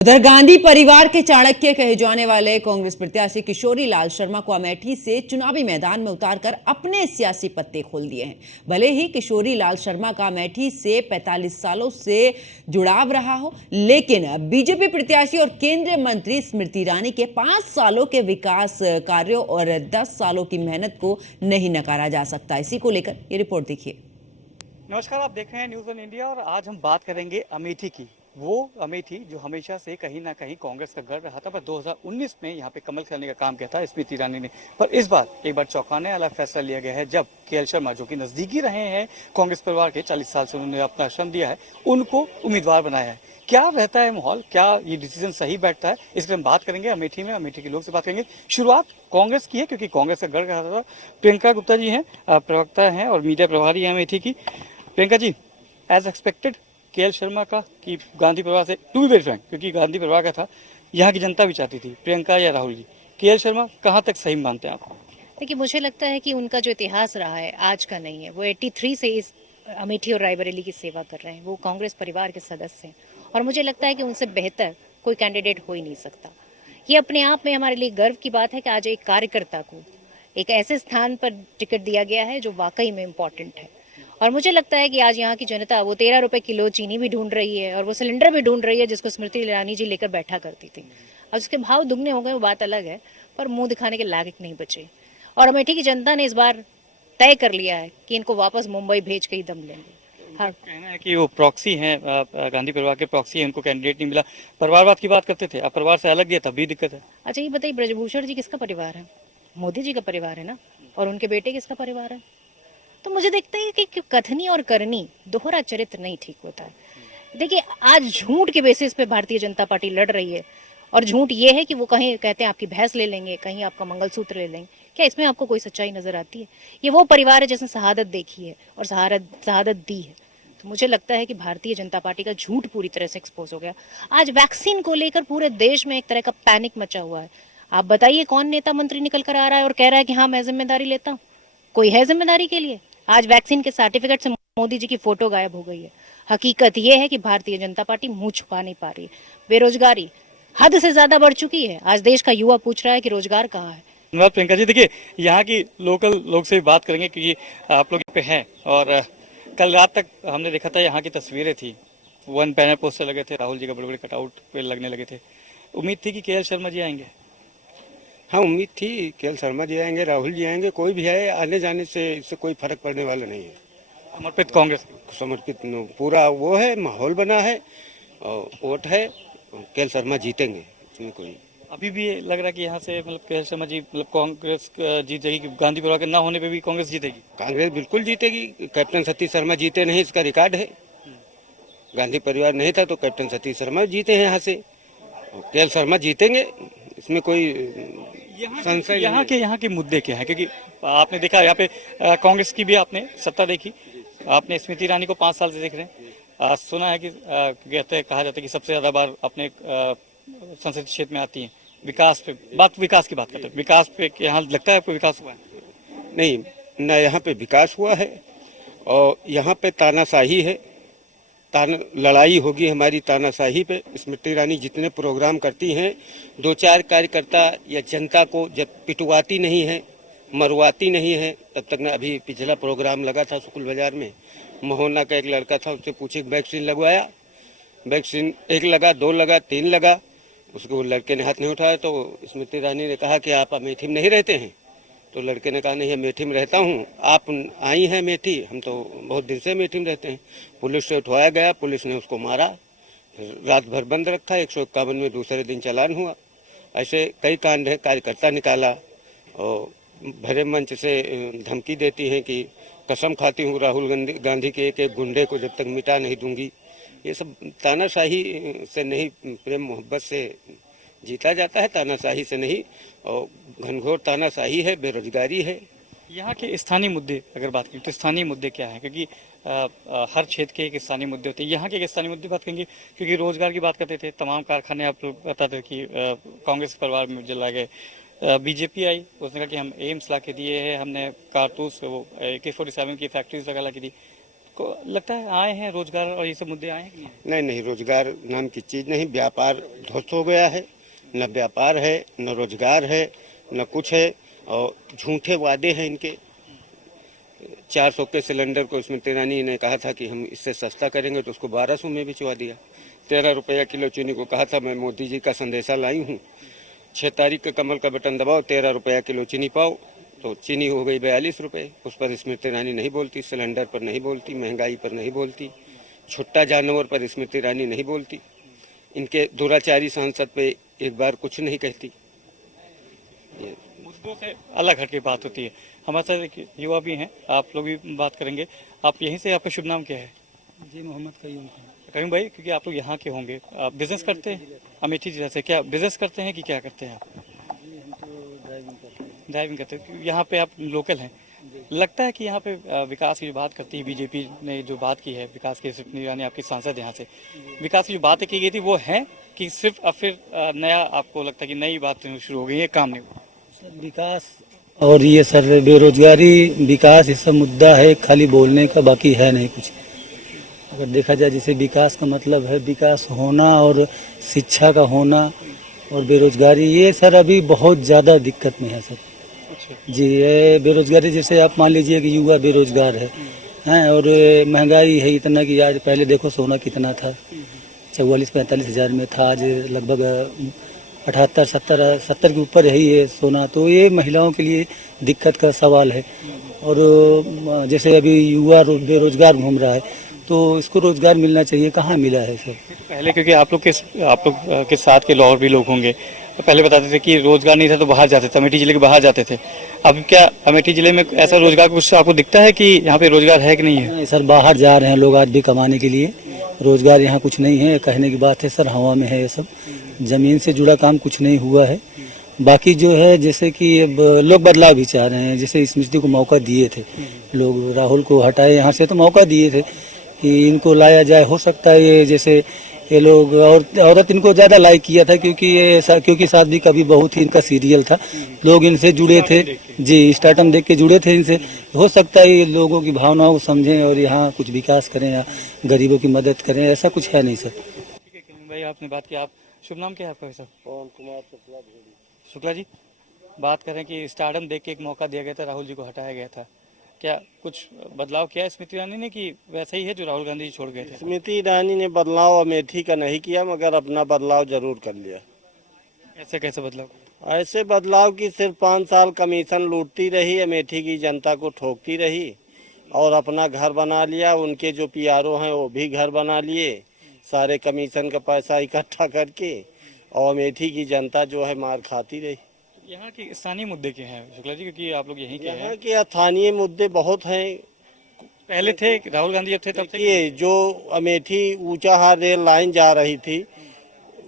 उधर गांधी परिवार के चाणक्य कहे जाने वाले कांग्रेस प्रत्याशी किशोरी लाल शर्मा को अमेठी से चुनावी मैदान में उतारकर अपने सियासी पत्ते खोल दिए हैं। भले ही किशोरी लाल शर्मा का अमेठी से 45 सालों से जुड़ाव रहा हो, लेकिन बीजेपी प्रत्याशी और केंद्रीय मंत्री स्मृति ईरानी के 5 सालों के विकास कार्यों और 10 सालों की मेहनत को नहीं नकारा जा सकता। इसी को लेकर ये रिपोर्ट देखिए। नमस्कार, आप देख रहे हैं न्यूज़ ऑन इंडिया और आज हम बात करेंगे अमेठी की। वो अमेठी जो हमेशा से कहीं ना कहीं कांग्रेस का गढ़ रहा था, पर 2019 में यहाँ पे कमल खिलाने का काम किया था स्मृति ईरानी ने। पर इस बार एक बार चौंकाने वाला फैसला लिया गया है, जब केएल शर्मा जो कि नजदीकी रहे हैं कांग्रेस परिवार के, 40 साल से उन्होंने अपना श्रम दिया है, उनको उम्मीदवार बनाया है। क्या रहता है माहौल, क्या ये डिसीजन सही बैठता है, इसके हम बात करेंगे अमेठी में। अमेठी के लोग से बात करेंगे। शुरुआत कांग्रेस की है क्योंकि कांग्रेस का गढ़ रहा था। प्रियंका गुप्ता जी हैं, प्रवक्ता हैं और मीडिया प्रभारी हैं अमेठी की। Priyanka ji, as expected KL Sharma का कि गांधी परिवार से, टू बी वेरी फ्रैंक, क्योंकि गांधी परिवार का था, यहाँ की जनता भी चाहती थी प्रियंका या राहुल जी, केएल शर्मा कहाँ तक सही मानते हैं आप? देखिए, मुझे लगता है कि उनका जो इतिहास रहा है आज का नहीं है। वो 83 से इस अमेठी और रायबरेली की सेवा कर रहे हैं। वो कांग्रेस परिवार के सदस्य हैं और मुझे लगता है कि उनसे बेहतर कोई कैंडिडेट हो ही नहीं सकता। ये अपने आप में हमारे लिए गर्व की बात है कि आज एक कार्यकर्ता को एक ऐसे स्थान पर टिकट दिया गया है जो वाकई में इम्पोर्टेंट है। और मुझे लगता है कि आज यहाँ की जनता वो 13 रुपए किलो चीनी भी ढूंढ रही है और वो सिलेंडर भी ढूंढ रही है जिसको स्मृति ईरानी जी लेकर बैठा करती थी। और उसके भाव दुगने हो गए, वो बात अलग है, पर मुंह दिखाने के लायक नहीं बचे। और अमेठी की जनता ने इस बार तय कर लिया है कि इनको वापस मुंबई भेज के ही दम लेंगे। हाँ, कहना है कि वो प्रॉक्सी हैं, गांधी परिवार के प्रॉक्सी हैं, उनको कैंडिडेट नहीं मिला। परिवारवाद की बात करते थे, अब परिवार से अलग गया, तब भी दिक्कत है। अच्छा ये बताइए, ब्रजभूषण जी किसका परिवार है? मोदी जी का परिवार है ना। और उनके बेटे किसका परिवार है? तो मुझे देखता है कि कथनी और करनी, दोहरा चरित्र नहीं ठीक होता है। देखिए, आज झूठ के बेसिस पे भारतीय जनता पार्टी लड़ रही है और झूठ ये है कि वो कहीं कहते हैं आपकी भैंस ले लेंगे, कहीं आपका मंगलसूत्र ले लेंगे। क्या इसमें आपको कोई सच्चाई नजर आती है? ये वो परिवार है जिसने शहादत देखी है और शहादत दी है। तो मुझे लगता है कि भारतीय जनता पार्टी का झूठ पूरी तरह से एक्सपोज हो गया। आज वैक्सीन को लेकर पूरे देश में एक तरह का पैनिक मचा हुआ है। आप बताइए कौन नेता मंत्री निकल कर आ रहा है और कह रहा है कि हाँ मैं जिम्मेदारी लेता हूँ? कोई है जिम्मेदारी के लिए? आज वैक्सीन के सर्टिफिकेट से मोदी जी की फोटो गायब हो गई है। हकीकत यह है कि भारतीय जनता पार्टी मुंह छुपा नहीं पा रही। बेरोजगारी हद से ज्यादा बढ़ चुकी है। आज देश का युवा पूछ रहा है कि रोजगार कहाँ है। धन्यवाद प्रियंका जी। देखिए, यहाँ की लोकल लोग से भी बात करेंगे क्योंकि आप लोग यहाँ पे हैं और कल रात तक हमने देखा था, यहाँ की तस्वीरें थी, वन बैनर पोस्टर लगे थे, राहुल जी का बड़े बड़े कटआउट पे लगने लगे थे। उम्मीद थी कि केएल शर्मा जी आएंगे। हाँ, उम्मीद थी केएल शर्मा जी आएंगे, राहुल जी आएंगे, कोई भी आए, आने जाने से इससे कोई फर्क पड़ने वाला नहीं है। समर्पित कांग्रेस समर्पित पूरा वो है, माहौल बना है और वोट है, केएल शर्मा जीतेंगे, इसमें कोई। अभी भी ये लग रहा है कि यहाँ से मतलब केएल शर्मा जी, मतलब कांग्रेस जीतेगी, गांधी परिवार के ना होने पे भी कांग्रेस जीतेगी। कांग्रेस बिल्कुल जीतेगी। कैप्टन सतीश शर्मा जीते नहीं, इसका रिकॉर्ड है। गांधी परिवार नहीं था तो कैप्टन सतीश शर्मा जीते हैं यहाँ से, केएल शर्मा जीतेंगे, इसमें कोई संशय नहीं। यहाँ के मुद्दे क्या है? क्योंकि आपने देखा यहाँ पे कांग्रेस की भी आपने सत्ता देखी, आपने स्मृति ईरानी को 5 साल से देख रहे हैं। सुना है कि कहते हैं, कहा जाता है कि सबसे ज्यादा बार अपने संसदीय क्षेत्र में आती हैं। विकास की बात करते हैं, विकास पे यहाँ लगता है आपको विकास हुआ है? नहीं, न यहाँ पे विकास हुआ है और यहाँ पे तानाशाही है। लड़ाई होगी हमारी तानाशाही पे। स्मृति ईरानी जितने प्रोग्राम करती हैं, 2-4 कार्यकर्ता या जनता को जब पिटवाती नहीं है, मरवाती नहीं है, तब तक ना। अभी पिछला प्रोग्राम लगा था शुक्ल बाजार में, मोहना का एक लड़का था, उससे पूछे वैक्सीन लगवाया, वैक्सीन 1 लगा, 2 लगा, 3 लगा, उसको लड़के ने हाथ नहीं उठाया। तो स्मृति ईरानी ने कहा कि आप अमेठी में नहीं रहते हैं? तो लड़के ने कहा नहीं, अमेठी में रहता हूँ। आप आई हैं अमेठी? हम तो बहुत दिन से अमेठी में रहते हैं। पुलिस से उठवाया गया, पुलिस ने उसको मारा, फिर रात भर बंद रखा, 151 में दूसरे दिन चालान हुआ। ऐसे कई कांड है। कार्यकर्ता निकाला और भरे मंच से धमकी देती हैं कि कसम खाती हूँ राहुल गांधी के एक एक गुंडे को जब तक मिटा नहीं दूंगी। ये सब तानाशाही से नहीं, प्रेम मोहब्बत से जीता जाता है, तानाशाही से नहीं। और घनघोर तानाशाही है, बेरोजगारी है। यहाँ के स्थानीय मुद्दे अगर बात करें तो स्थानीय मुद्दे क्या है? क्योंकि हर क्षेत्र के एक स्थानीय मुद्दे होते हैं। यहाँ के एक स्थानीय मुद्दे बात करेंगे क्योंकि रोजगार की बात करते थे, तमाम कारखाने आप लोग बताते थे कि कांग्रेस परिवार में जला गए। बीजेपी आई, उसने कहा कि हम एम्स ला के दिए हैं, हमने कारतूस वो AK-47 की फैक्ट्रीज लगा ला के दी। आपको लगता है आए हैं रोजगार और ये सब मुद्दे आए हैं कि नहीं? नहीं नहीं, रोजगार नाम की चीज़ नहीं, व्यापार ध्वस्त हो गया है। न व्यापार है, न रोजगार है, न कुछ है। और झूठे वादे हैं इनके। 400 के सिलेंडर को स्मृति ईरानी ने कहा था कि हम इससे सस्ता करेंगे, तो उसको 1200 में भिजवा दिया। 13 रुपया किलो चीनी को कहा था मैं मोदी जी का संदेशा लाई हूँ, 6 तारीख का कमल का बटन दबाओ, 13 रुपया किलो चीनी पाओ। तो चीनी हो गई 42 रुपये। उस पर स्मृति ईरानी नहीं बोलती, सिलेंडर पर नहीं बोलती, महंगाई पर नहीं बोलती, छुट्टा जानवर पर स्मृति ईरानी नहीं बोलती, इनके दुराचारी सांसद पे एक बार कुछ नहीं कहती। मुद्दों से अलग हट के बात होती है। हमारे साथ एक युवा भी हैं, आप लोग भी बात करेंगे। आप यहीं से, आपका शुभ नाम क्या है? जी मोहम्मद कयूम। करीम भाई, क्योंकि आप लोग यहाँ के होंगे, आप बिजनेस करते हैं अमेठी जिला से, क्या बिजनेस करते हैं कि क्या करते हैं आप? जी हम तो ड्राइविंग करते हैं। ड्राइविंग करते हैं। यहाँ पे आप लोकल हैं, लगता है कि यहाँ पे विकास की जो बात करती है बीजेपी ने, जो बात की है विकास की, स्मृति ईरानी आपकी सांसद यहाँ से, विकास की जो बातें की गई थी वो है कि सिर्फ अब फिर नया आपको लगता है कि नई बातें शुरू हो गई है, काम नहीं हुआ? सर विकास और ये सर बेरोजगारी, विकास ये सब मुद्दा है खाली बोलने का, बाकी है नहीं कुछ। अगर देखा जाए जैसे विकास का मतलब है विकास होना और शिक्षा का होना, और बेरोजगारी ये सर अभी बहुत ज़्यादा दिक्कत में है सर। जी ये बेरोजगारी, जैसे आप मान लीजिए कि युवा बेरोजगार है हैं, और महंगाई है इतना कि आज पहले देखो सोना कितना था, 44-45 हज़ार में था, आज लगभग 78-70 के ऊपर यही है सोना। तो ये महिलाओं के लिए दिक्कत का सवाल है। और जैसे अभी युवा बेरोजगार घूम रहा है, तो इसको रोजगार मिलना चाहिए, कहाँ मिला है सर? पहले क्योंकि आप लोग के साथ के और भी लोग होंगे, तो पहले बताते थे कि रोजगार नहीं था तो बाहर जाते थे, अमेठी जिले के बाहर जाते थे। अब क्या अमेठी जिले में ऐसा रोजगार कुछ आपको दिखता है कि यहाँ पे रोजगार है कि नहीं है? नहीं सर, बाहर जा रहे हैं लोग आज भी कमाने के लिए, रोजगार यहाँ कुछ नहीं है। कहने की बात है सर, हवा में है ये सब, जमीन से जुड़ा काम कुछ नहीं हुआ है। बाकी जो है जैसे कि अब लोग बदलाव भी चाह रहे हैं, जैसे स्मृति को मौका दिए थे लोग, राहुल को हटाए यहाँ से तो मौका दिए थे कि इनको लाया जाए। हो सकता है ये जैसे ये लोग, और औरत इनको ज़्यादा लाइक किया था क्योंकि शादी कभी बहुत ही इनका सीरियल था, लोग इनसे जुड़े थे जी, स्टार्टअप देख के जुड़े थे इनसे। हो सकता है ये लोगों की भावनाओं को समझें और यहाँ कुछ विकास करें या गरीबों की मदद करें, ऐसा कुछ है नहीं सर। ठीक है करीम भाई, आपने बात की। आप शुभ नाम क्या है आपका वैसा? पवन कुमार शुक्ला जी, बात करें कि स्टार्डम देख के एक मौका दिया गया था, राहुल जी को हटाया गया था, क्या कुछ बदलाव किया है स्मृति ईरानी ने कि वैसा ही है जो राहुल गांधी जी छोड़ गए थे? स्मृति ईरानी ने बदलाव अमेठी का नहीं किया, मगर अपना बदलाव जरूर कर लिया। ऐसे कैसे बदलाव? ऐसे बदलाव की सिर्फ 5 साल कमीशन लूटती रही, अमेठी की जनता को ठोकती रही और अपना घर बना लिया। उनके जो पीआरओ हैं वो भी घर बना लिए सारे कमीशन का पैसा इकट्ठा करके, और अमेठी की जनता जो है मार खाती रही। यहाँ के स्थानीय मुद्दे क्या हैं शुक्ला जी, क्योंकि आप लोग यहीं के यहाँ हैं? के स्थानीय मुद्दे बहुत हैं। पहले थे राहुल गांधी जब थे तब थे? देखिए, जो अमेठी ऊंचाहार रेल लाइन जा रही थी,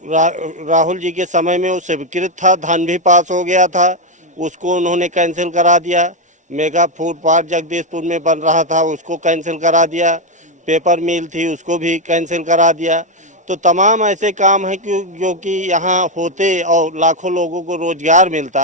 राहुल जी के समय में वो स्वीकृत था, धन भी पास हो गया था, उसको उन्होंने कैंसिल करा दिया। मेगा फूड पार्क जगदीशपुर में बन रहा था, उसको कैंसिल करा दिया। पेपर मिल थी, उसको भी कैंसिल करा दिया। तो तमाम ऐसे काम हैं कि जो कि यहाँ होते और लाखों लोगों को रोजगार मिलता।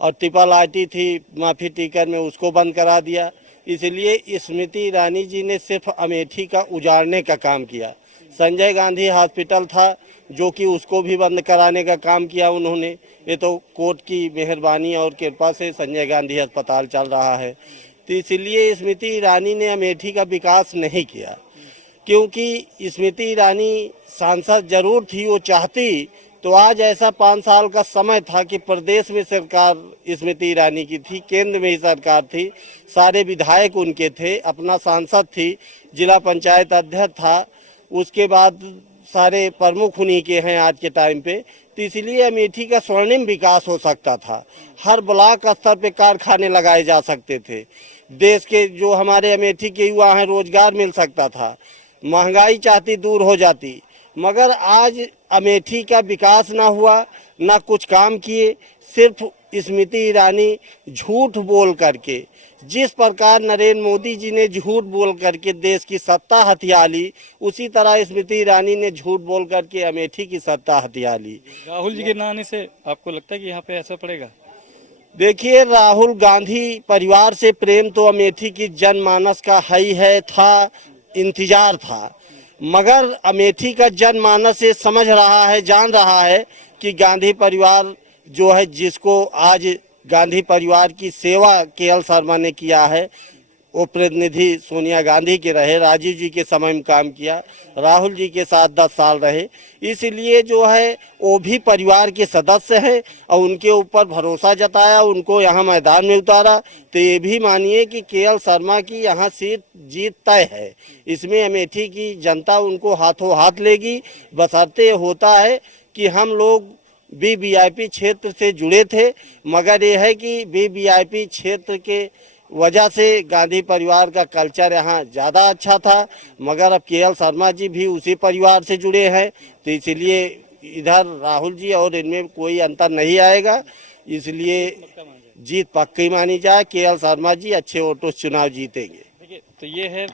और ट्रिपल आईटी थी माफी टीकर में, उसको बंद करा दिया। इसलिए स्मृति ईरानी जी ने सिर्फ अमेठी का उजाड़ने का काम किया। संजय गांधी हॉस्पिटल था, जो कि उसको भी बंद कराने का काम किया उन्होंने। ये तो कोर्ट की मेहरबानी और कृपा से संजय गांधी अस्पताल चल रहा है। तो इसलिए स्मृति ईरानी ने अमेठी का विकास नहीं किया, क्योंकि स्मृति ईरानी सांसद जरूर थी, वो चाहती तो आज ऐसा 5 साल का समय था कि प्रदेश में सरकार स्मृति ईरानी की थी, केंद्र में ही सरकार थी, सारे विधायक उनके थे, अपना सांसद थी, जिला पंचायत अध्यक्ष था, उसके बाद सारे प्रमुख उन्हीं के हैं आज के टाइम पे। तो इसलिए अमेठी का स्वर्णिम विकास हो सकता था। हर ब्लॉक स्तर पे कारखाने लगाए जा सकते थे, देश के जो हमारे अमेठी के युवा हैं रोजगार मिल सकता था, महंगाई चाहती दूर हो जाती। मगर आज अमेठी का विकास ना हुआ, ना कुछ काम किए। सिर्फ स्मृति ईरानी झूठ बोल करके, जिस प्रकार नरेंद्र मोदी जी ने झूठ बोल करके देश की सत्ता हथिया ली, उसी तरह स्मृति ईरानी ने झूठ बोल करके अमेठी की सत्ता हथिया ली। राहुल जी के नाम से आपको लगता है कि यहाँ पे ऐसा पड़ेगा? देखिए, राहुल गांधी परिवार से प्रेम तो अमेठी की जनमानस का है था, इंतजार था। मगर अमेठी का जनमानस ये समझ रहा है, जान रहा है कि गांधी परिवार जो है, जिसको आज गांधी परिवार की सेवा केएल शर्मा ने किया है, वो प्रतिनिधि सोनिया गांधी के रहे, राजीव जी के समय में काम किया, राहुल जी के साथ 10 साल रहे, इसलिए जो है वो भी परिवार के सदस्य हैं और उनके ऊपर भरोसा जताया, उनको यहाँ मैदान में उतारा। तो ये भी मानिए कि केएल शर्मा की यहाँ सीट जीत तय है। इसमें अमेठी की जनता उनको हाथों हाथ लेगी। बशर्ते होता है कि हम लोग वीवीआईपी क्षेत्र से जुड़े थे, मगर ये है कि वीवीआईपी क्षेत्र के वजह से गांधी परिवार का कल्चर यहाँ ज़्यादा अच्छा था। मगर अब केएल शर्मा जी भी उसी परिवार से जुड़े हैं, तो इसलिए इधर राहुल जी और इनमें कोई अंतर नहीं आएगा। इसलिए जीत पक्की मानी जाए, केएल शर्मा जी अच्छे वोटों से चुनाव जीतेंगे। देखिए, तो ये है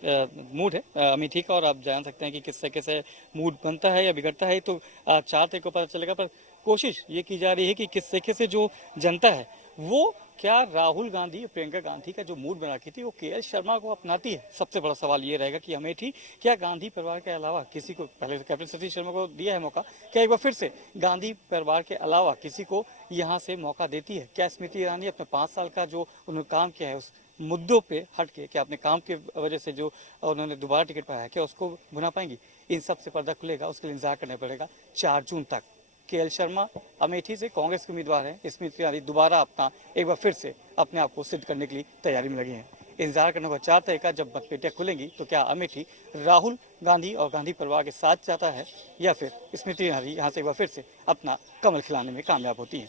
मूड है अमेठी का, और आप जान सकते हैं कि किससे कैसे मूड बनता है या बिगड़ता है, तो 4 तारीख को पता चलेगा। पर कोशिश ये की जा रही है कि किस तरीके से जो जनता है वो क्या राहुल गांधी, प्रियंका गांधी का जो मूड बना की थी वो केएल शर्मा को अपनाती है। सबसे बड़ा सवाल ये रहेगा कि अमेठी क्या गांधी परिवार के अलावा किसी को, पहले तो कैप्टन सतीश शर्मा को दिया है मौका, क्या एक बार फिर से गांधी परिवार के अलावा किसी को यहाँ से मौका देती है? क्या स्मृति ईरानी अपने 5 साल का जो उन्होंने काम किया है उस मुद्दों पे हट के, क्या अपने काम की वजह से जो उन्होंने दोबारा टिकट पाया है, क्या उसको भुना पाएंगी? इन सब से पर्दा खुलेगा, उसके लिए इंतजार करना पड़ेगा 4 जून तक। केएल शर्मा अमेठी से कांग्रेस के उम्मीदवार हैं। स्मृति ईरानी दोबारा अपना एक बार फिर से अपने आप को सिद्ध करने के लिए तैयारी में लगी हैं। इंतजार करने का 4 तारीख का जब मतपेटियां खुलेंगी तो क्या अमेठी राहुल गांधी और गांधी परिवार के साथ जाता है या फिर स्मृति ईरानी यहाँ से एक बार फिर से अपना कमल खिलाने में कामयाब होती है?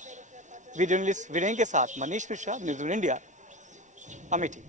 वीडियो जर्नलिस्ट वीरेन के साथ मनीष मिश्रा, न्यूज़ इंडिया, अमेठी।